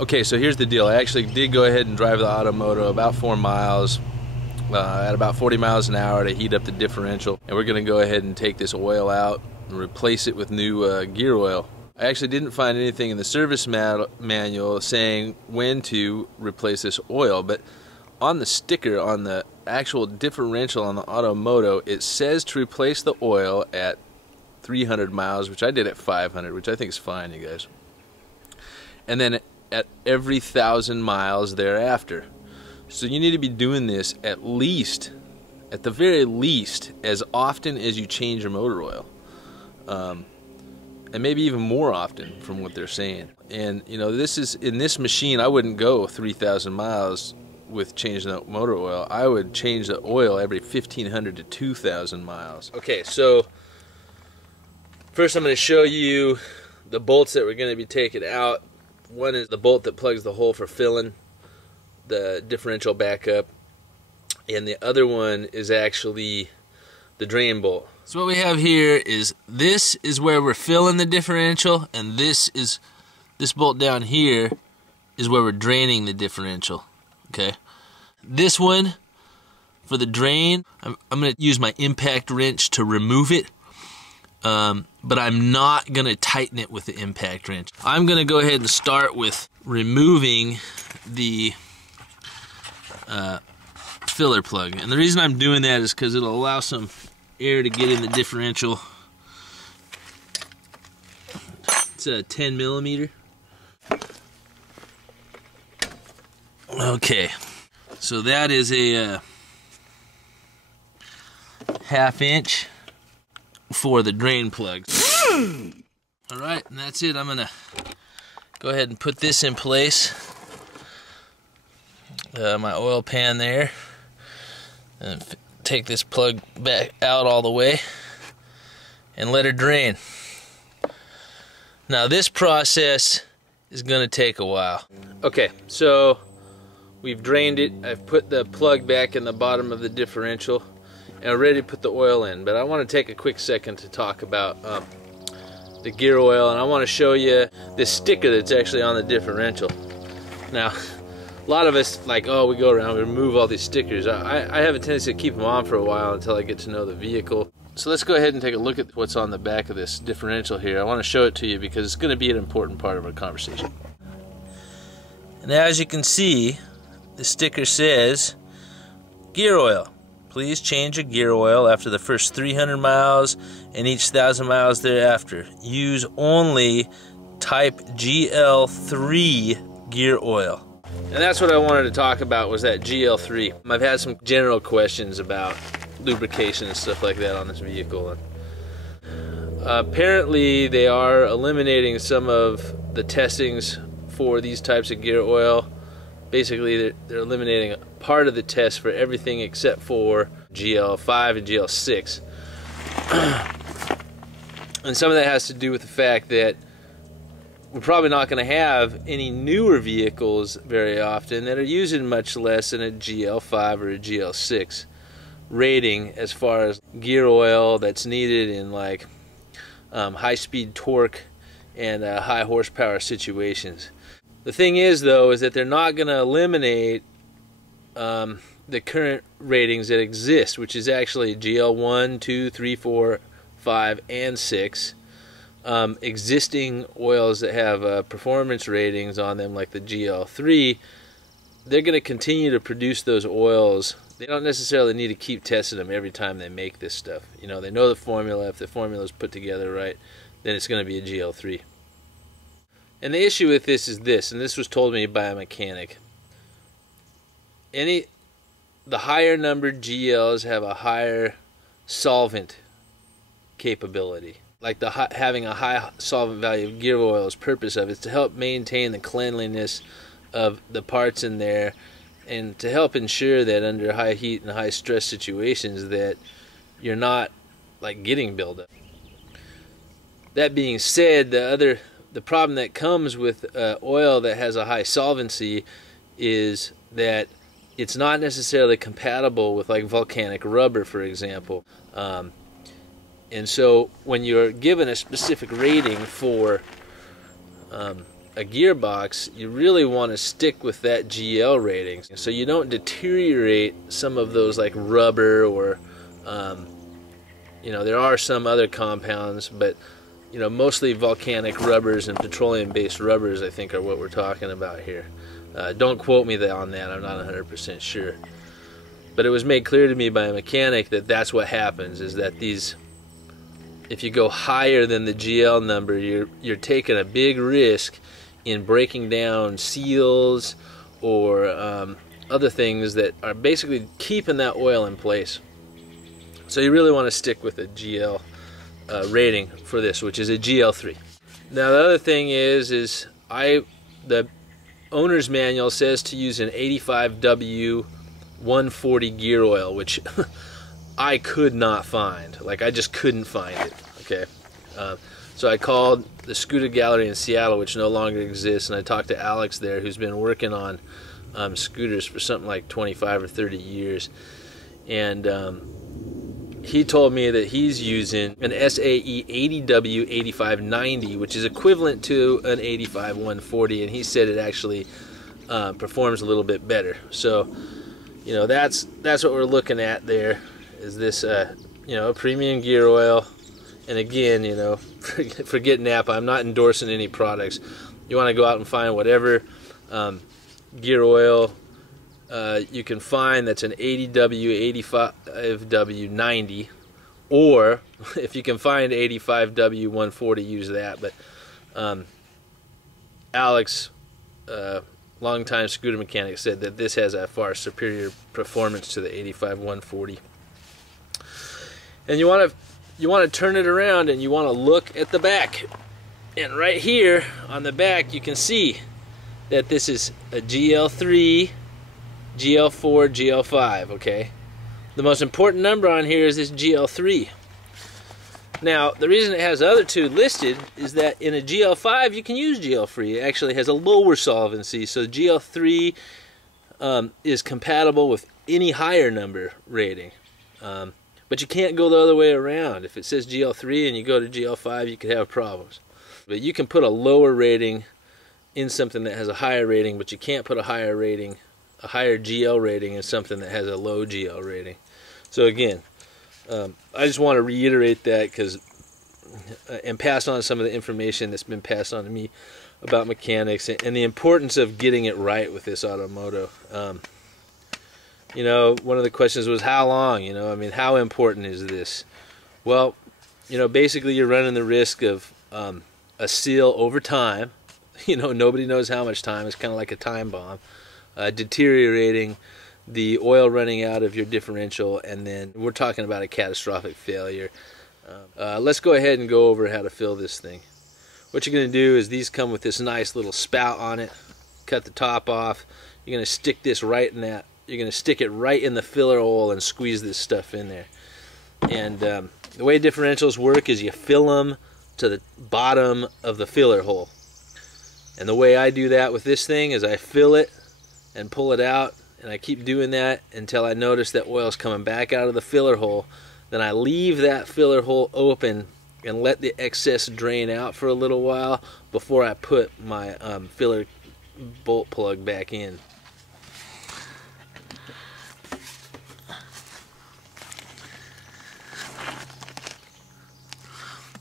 Okay, so here's the deal. I actually did go ahead and drive the Auto Moto about 4 miles at about 40 miles an hour to heat up the differential, and we're going to go ahead and take this oil out and replace it with new gear oil. I actually didn't find anything in the service manual saying when to replace this oil, but on the sticker on the actual differential on the Auto Moto, it says to replace the oil at 300 miles, which I did at 500, which I think is fine, you guys. And then at every 1,000 miles thereafter. So you need to be doing this at least, at the very least, as often as you change your motor oil. And maybe even more often from what they're saying. And you know, this is, in this machine, I wouldn't go 3,000 miles with changing the motor oil. I would change the oil every 1,500 to 2,000 miles. Okay, so first I'm going to show you the bolts that we're going to be taking out. One is the bolt that plugs the hole for filling the differential back up, and the other one is actually the drain bolt. So what we have here is, this is where we're filling the differential, and this bolt down here is where we're draining the differential. Okay, this one for the drain, I'm going to use my impact wrench to remove it, but I'm not going to tighten it with the impact wrench. I'm going to go ahead and start with removing the filler plug, and the reason I'm doing that is because it'll allow some air to get in the differential. It's a 10 millimeter. Okay, so that is a 1/2 inch for the drain plug. Alright, and that's it. I'm gonna go ahead and put this in place. My oil pan there, and take this plug back out all the way and let her drain. Now this process is going to take a while. Okay, so we've drained it. I've put the plug back in the bottom of the differential and I'm ready to put the oil in, but I want to take a quick second to talk about the gear oil, and I want to show you this sticker that's actually on the differential. Now a lot of us, like, oh, we go around, we remove all these stickers. I have a tendency to keep them on for a while until I get to know the vehicle. So let's go ahead and take a look at what's on the back of this differential here. I want to show it to you because it's going to be an important part of our conversation. And as you can see, the sticker says, gear oil. Please change your gear oil after the first 300 miles and each 1,000 miles thereafter. Use only type GL3 gear oil. And that's what I wanted to talk about, was that GL3. I've had some general questions about lubrication and stuff like that on this vehicle. Apparently they are eliminating some of the testings for these types of gear oil. Basically they're eliminating part of the test for everything except for GL5 and GL6. And some of that has to do with the fact that we're probably not going to have any newer vehicles very often that are using much less than a GL5 or a GL6 rating as far as gear oil that's needed in like high-speed torque and high horsepower situations. The thing is, though, is that they're not going to eliminate the current ratings that exist, which is actually GL1, 2, 3, 4, 5, and 6. Existing oils that have performance ratings on them, like the GL3, they're going to continue to produce those oils. They don't necessarily need to keep testing them every time they make this stuff. You know, they know the formula. If the formula is put together right, then it's going to be a GL3. And the issue with this is this, and this was told me by a mechanic. The higher numbered GLs have a higher solvent capability. Like having a high solvent value of gear oil's purpose of it is to help maintain the cleanliness of the parts in there, and to help ensure that under high heat and high stress situations that you're not like getting buildup. That being said, the problem that comes with oil that has a high solvency is that it's not necessarily compatible with like volcanic rubber, for example. And so when you're given a specific rating for a a gearbox, you really want to stick with that GL rating so you don't deteriorate some of those, like rubber or you know, there are some other compounds, but you know, mostly volcanic rubbers and petroleum-based rubbers, I think, are what we're talking about here. Don't quote me on that, I'm not 100% sure. But it was made clear to me by a mechanic that that's what happens, is that these, if you go higher than the GL number, you're taking a big risk in breaking down seals or other things that are basically keeping that oil in place. So you really want to stick with a GL rating for this, which is a GL3. Now the other thing is the owner's manual says to use an 85W 140 gear oil, which I could not find. Like, I just couldn't find it. Okay, so I called the Scooter Gallery in Seattle, which no longer exists, and I talked to Alex there, who's been working on scooters for something like 25 or 30 years, and he told me that he's using an SAE 80W 8590, which is equivalent to an 85 140, and he said it actually performs a little bit better. So, you know, that's what we're looking at there, is this you know, premium gear oil. And again, you know, forget Napa, I'm not endorsing any products. You want to go out and find whatever gear oil you can find that's an 80W 85W 90, or if you can find 85W 140, use that. But Alex, longtime scooter mechanic, said that this has a far superior performance to the 85 140. And you want to turn it around and you want to look at the back, and right here on the back you can see that this is a GL3, GL4, GL5. Okay, the most important number on here is this GL3. Now the reason it has the other two listed is that in a GL5 you can use GL3. It actually has a lower solvency, so GL3 is compatible with any higher number rating. But you can't go the other way around. If it says GL3 and you go to GL5, you could have problems. But you can put a lower rating in something that has a higher rating, but you can't put a higher rating, a higher GL rating in something that has a low GL rating. So again, I just want to reiterate that, because and pass on some of the information that's been passed on to me about mechanics and the importance of getting it right with this Auto Moto. You know, one of the questions was how long, you know, I mean, how important is this? Well, you know, basically you're running the risk of a seal over time. You know, nobody knows how much time. It's kind of like a time bomb. Deteriorating, the oil running out of your differential, and then we're talking about a catastrophic failure. Let's go ahead and go over how to fill this thing. What you're going to do is, these come with this nice little spout on it. Cut the top off. You're going to stick this right in that. You're going to stick it right in the filler hole and squeeze this stuff in there. And the way differentials work is you fill them to the bottom of the filler hole. And the way I do that with this thing is I fill it and pull it out, and I keep doing that until I notice that oil's coming back out of the filler hole. Then I leave that filler hole open and let the excess drain out for a little while before I put my filler bolt plug back in.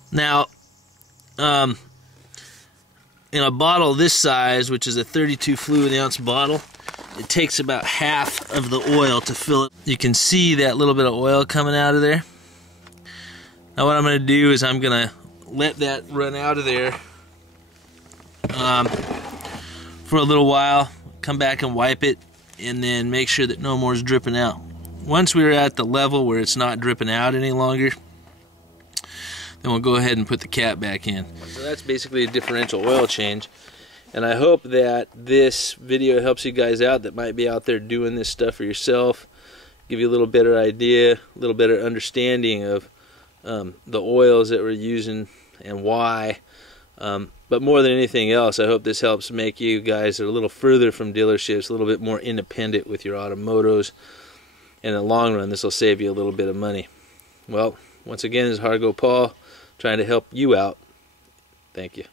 Now, in a bottle this size, which is a 32 fluid ounce bottle, it takes about half of the oil to fill it. You can see that little bit of oil coming out of there. Now what I'm going to do is I'm going to let that run out of there for a little while, come back and wipe it, and then make sure that no more is dripping out. Once we're at the level where it's not dripping out any longer, then we'll go ahead and put the cap back in. So that's basically a differential oil change. And I hope that this video helps you guys out that might be out there doing this stuff for yourself. Give you a little better idea, a little better understanding of the oils that we're using and why. But more than anything else, I hope this helps make you guys a little further from dealerships, a little bit more independent with your Auto Motos. In the long run, this will save you a little bit of money. Well, once again, this is Hargo Paul, trying to help you out. Thank you.